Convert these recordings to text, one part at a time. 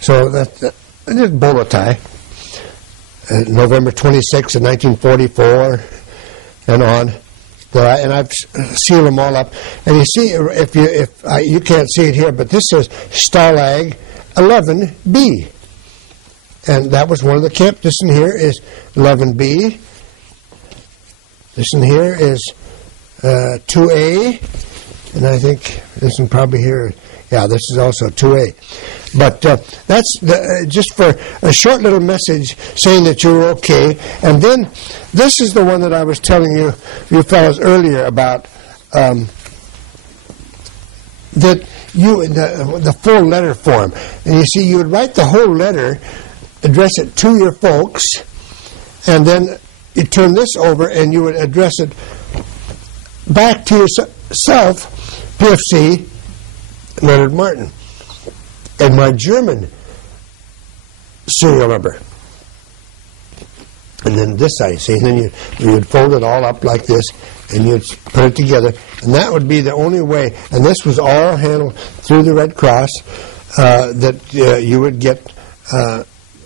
So that's just bolo tie. November 26th of 1944 and on. And I've sealed them all up. And you see, if you can't see it here, but this says Stalag 11B. And that was one of the camp. This in here is 11B. This in here is 2A. And I think this one probably here, yeah, this is also 2A. But that's just for a short little message saying that you're okay. And then this is the one that I was telling you fellows earlier about, that you, the full letter form. And you see, you would write the whole letter, address it to your folks, and then you turn this over and you would address it back to yourself, PFC, Leonard Martin, and my German serial number. And then this side, see, and then you would fold it all up like this, and you'd put it together, and that would be the only way. And this was all handled through the Red Cross, that you would get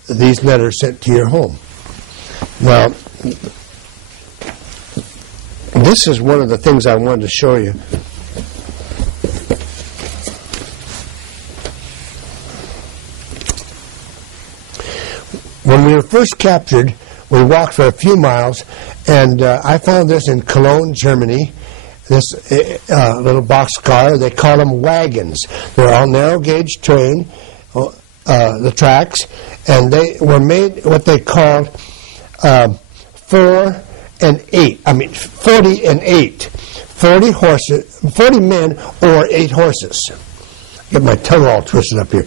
these letters sent to your home. Now, this is one of the things I wanted to show you. When we were first captured, we walked for a few miles, and I found this in Cologne, Germany, this little boxcar. They call them wagons. They're all narrow-gauge train, the tracks, and they were made what they called 4 and 8. I mean, 40 and 8. 40 horses, 40 men or 8 horses. Get my tongue all twisted up here.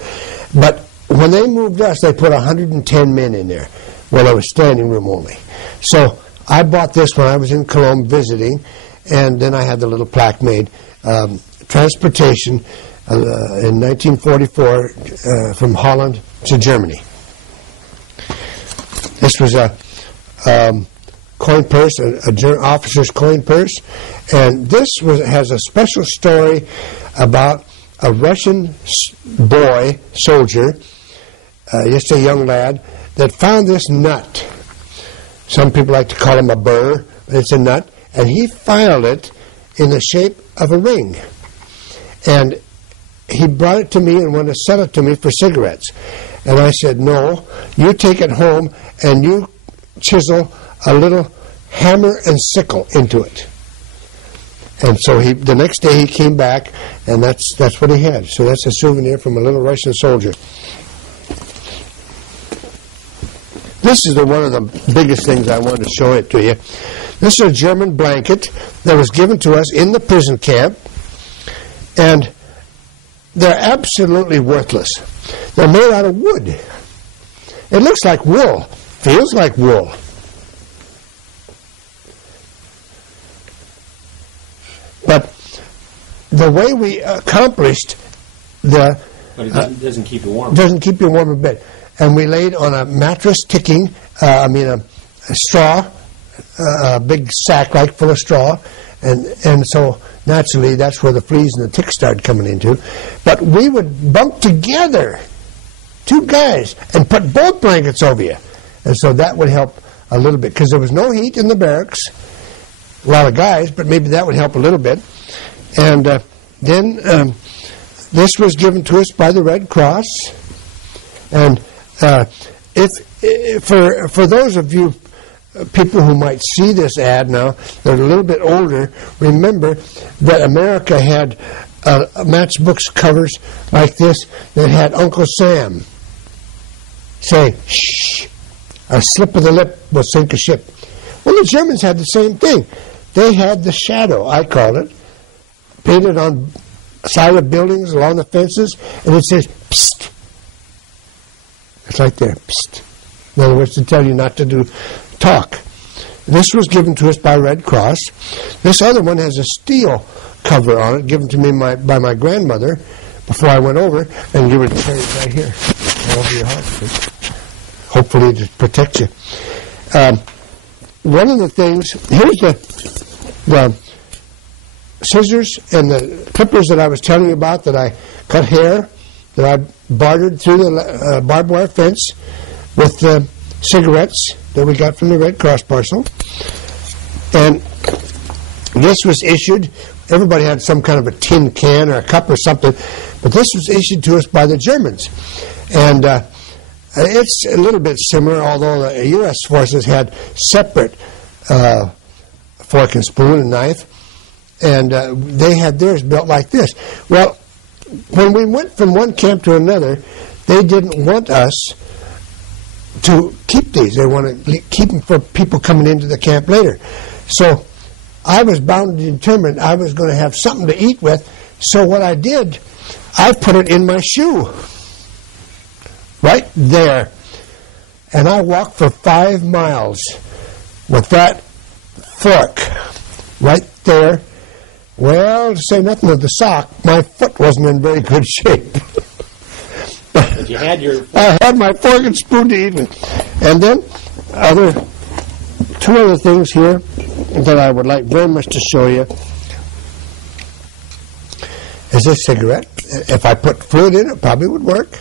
But when they moved us, they put 110 men in there. Well, it was standing room only. So I bought this when I was in Cologne visiting, and then I had the little plaque made. Transportation in 1944 from Holland to Germany. This was a coin purse, a officer's coin purse, and this has a special story about a Russian boy, soldier, just a young lad, that found this nut. Some people like to call him a burr, but it's a nut, and he filed it in the shape of a ring. And he brought it to me and wanted to sell it to me for cigarettes. And I said, no, you take it home and you chisel a little hammer and sickle into it. And so the next day he came back, and that's what he had. So that's a souvenir from a little Russian soldier. This is one of the biggest things I wanted to show it to you. This is a German blanket that was given to us in the prison camp, and they're absolutely worthless. They're made out of wood. It looks like wool, feels like wool. But the way we accomplished But it doesn't keep you warm. Doesn't keep you warm a bit. And we laid on a mattress ticking, a straw, a big sack like full of straw, and so naturally that's where the fleas and the ticks started coming into. But we would bunk together, 2 guys, and put both blankets over you, and so that would help a little bit because there was no heat in the barracks. A lot of guys, but maybe that would help a little bit. And then this was given to us by the Red Cross, and for those of you people who might see this ad now, they're a little bit older, remember that America had matchbooks covers like this that had Uncle Sam say, shh, a slip of the lip will sink a ship. Well, the Germans had the same thing. They had the shadow, I call it, painted on side of buildings, along the fences, and it says, psst. It's right there, psst. In other words, to tell you not to talk. This was given to us by Red Cross. This other one has a steel cover on it, given to me by my grandmother before I went over, and you would carry it right here, over your heart. Hopefully to protect you. One of the things, here's the scissors and the clippers that I was telling you about, that I cut hair, that I bartered through the barbed wire fence with the cigarettes that we got from the Red Cross parcel. And this was issued, everybody had some kind of a tin can or a cup or something, but this was issued to us by the Germans. And it's a little bit similar, although the U.S. forces had separate fork and spoon and knife, and they had theirs built like this. Well, when we went from one camp to another, they didn't want us to keep these. They wanted to keep them for people coming into the camp later. So I was bound and determined I was going to have something to eat with. So what I did, I put it in my shoe. Right there. And I walked for 5 miles with that fork right there. Well, to say nothing of the sock, my foot wasn't in very good shape. But you had your... I had my fork and spoon to eat with. And then, two other things here that I would like very much to show you is this cigarette. If I put fluid in it, probably would work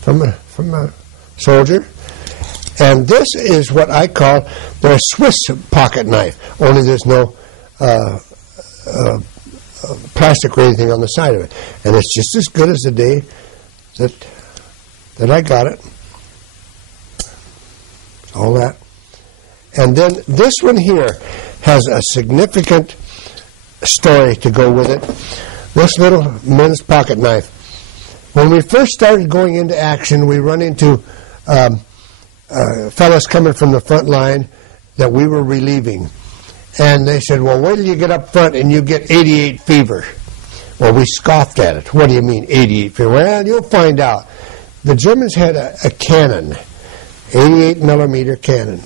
from a soldier. And this is what I call the Swiss pocket knife, only there's no plastic or anything on the side of it. And it's just as good as the day that I got it. All that. And then this one here has a significant story to go with it. This little men's pocket knife. When we first started going into action, we run into fellas coming from the front line that we were relieving. And they said, well, wait till you get up front and you get 88 fever. Well, we scoffed at it. What do you mean, 88 fever? Well, you'll find out. The Germans had a cannon, 88 millimeter cannon.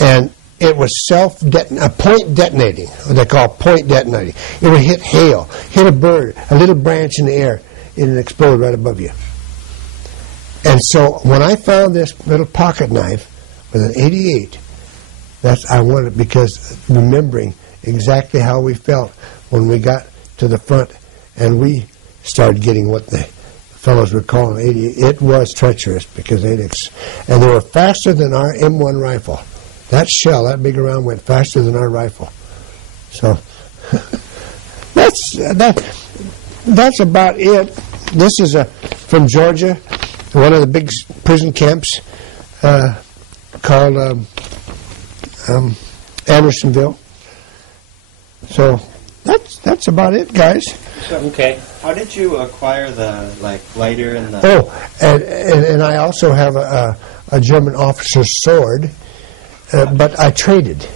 And it was point detonating, what they call point detonating. It would hit hail, hit a bird, a little branch in the air, and it explode right above you. And so when I found this little pocket knife with an 88, I wanted, because remembering exactly how we felt when we got to the front and we started getting what the fellows would call an 88. It was treacherous because and they were faster than our M1 rifle. That shell, that big round, went faster than our rifle. So that's about it. This is from Georgia, one of the big prison camps called Andersonville. So that's about it, guys. Okay. How did you acquire the lighter and the? Oh, and I also have a German officer's sword, but I traded.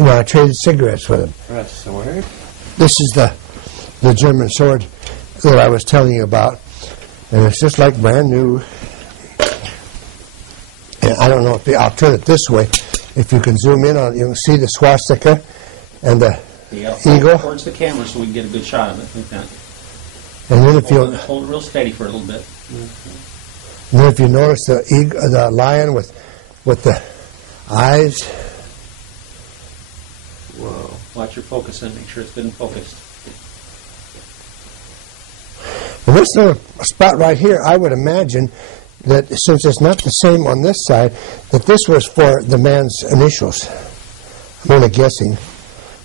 I traded cigarettes with him. A sword? This is the German sword that I was telling you about, and it's just like brand new. And I don't know if I'll turn it this way. If you can zoom in on, you can see the swastika and the eagle. Towards the camera so we can get a good shot of it. Like that. And then if you hold it real steady for a little bit. And then if you notice the lion with the eyes. Whoa! Watch your focus and make sure it's good and focused. And this little spot right here, I would imagine that since it's not the same on this side, that this was for the man's initials. I'm only guessing.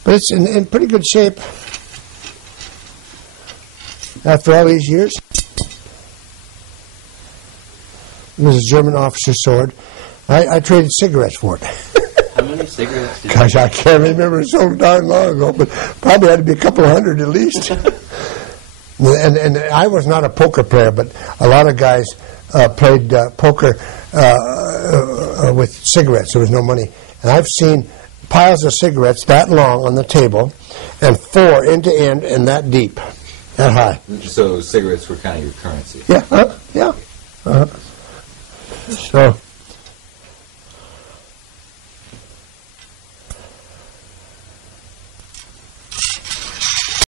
But it's in pretty good shape after all these years. This is a German officer's sword. I traded cigarettes for it. How many cigarettes did Gosh, I can't remember, so darn long ago, but probably had to be a couple hundred at least. And I was not a poker player, but a lot of guys played poker with cigarettes. There was no money. And I've seen piles of cigarettes that long on the table and 4 end to end and that deep, that high. So cigarettes were kind of your currency. Yeah, yeah. So